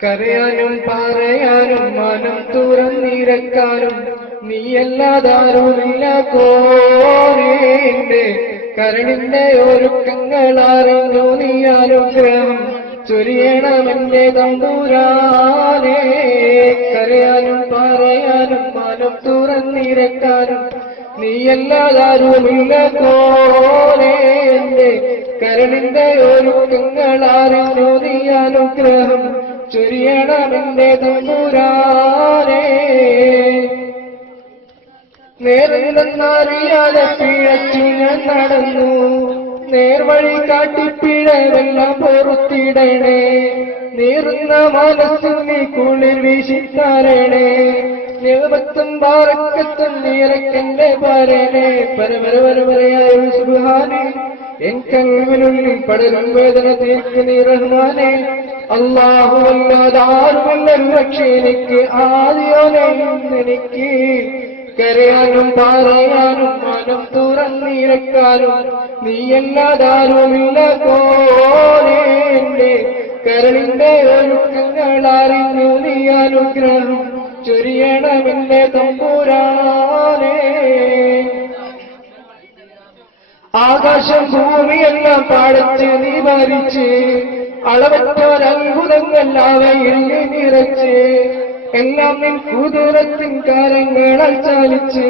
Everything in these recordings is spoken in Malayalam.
കരയാനും പറയാനും മനം തുറന്നിരക്കാനും നീയല്ലാതാരുമില്ല കോരേന്റെ കരണിന്റെ ഒരുക്കങ്ങൾ അറിഞ്ഞു നീ അനുഗ്രഹം ചൊരിയണമെന്റെ തമ്പുരാനേ. കരയാനും പറയാനും മനം തുറന്നിരക്കാനും നീയല്ലാതാരുമില്ല കോരേന്റെ കരണിന്റെ ഒരുക്കങ്ങൾ അറിഞ്ഞു നീ അനുഗ്രഹം ചൊരിയണമെന്റെ തമ്പുരാനേ. നേരെന്നറിയാതെ പിഴച്ചു നടന്നു. നേർവഴി കാട്ടി പിഴവെല്ലാം പൊറുത്തിടണേ. നീറുന്ന മനസ്സിൽ നീ കുളിർ വീശിത്താരണേ. നിയമത്തും ബാറക്കത്തും നീറക്കന്റെ പരനെ പരമര പരപരയായ സുഹാനെ എനിക്കങ്ങനുള്ളിൽ പടരും വേദന തീർക്ക് നീ റഹ്മാനെ അള്ളാഹു അല്ലാതാരുമല്ലൊരു രക്ഷ എനിക്ക് ആദ്യോനെ എനിക്ക് കരയാനും പറയാനും മനം തുറന്നിരക്കാനും നീയല്ലാതാരുമില്ല കോരേന്റെ കരളിന്റെ ഒരുക്കങ്ങൾ അറിഞ്ഞു നീ അനുഗ്രഹം ചൊരിയണമെന്റെ തമ്പുരാനെ ആകാശം ഭൂമിയെല്ലാം പാടച്ച് നീ ഭരിച്ച് അളവറ്റോരത്ഭുതങ്ങൾ അവയിൽ നിറച്ച് എല്ലാം നിൻ കൂതൂരത്തിൻ കാര്യങ്ങളാൽ ചാലിച്ച്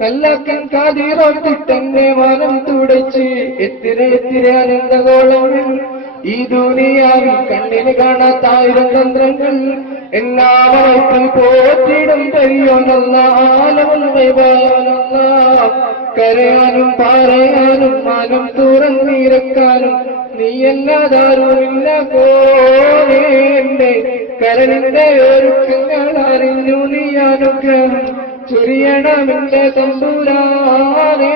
കല്ലാക്കൻ കാതിരോട്ടിട്ടെന്നെ മനം തുടച്ച് എത്തിരെ എത്തിരെ ആനന്ദഗോളങ്ങൾ ഈ ദുനിയാവിൽ കണ്ണിന് കാണാത്തായിരം തന്ത്രങ്ങൾ എല്ലാവർക്കും പോറ്റിടും ആലമുള്ള കരയാനും പറയാനും മനം തുറന്നിരക്കാനും നീയല്ലാതാരുമില്ല കോരേന്റെ കരണിന്റെ ഒരു അറിഞ്ഞു അനുഗ്രഹം ചുരിയണമില്ല തമ്പുരാനേ.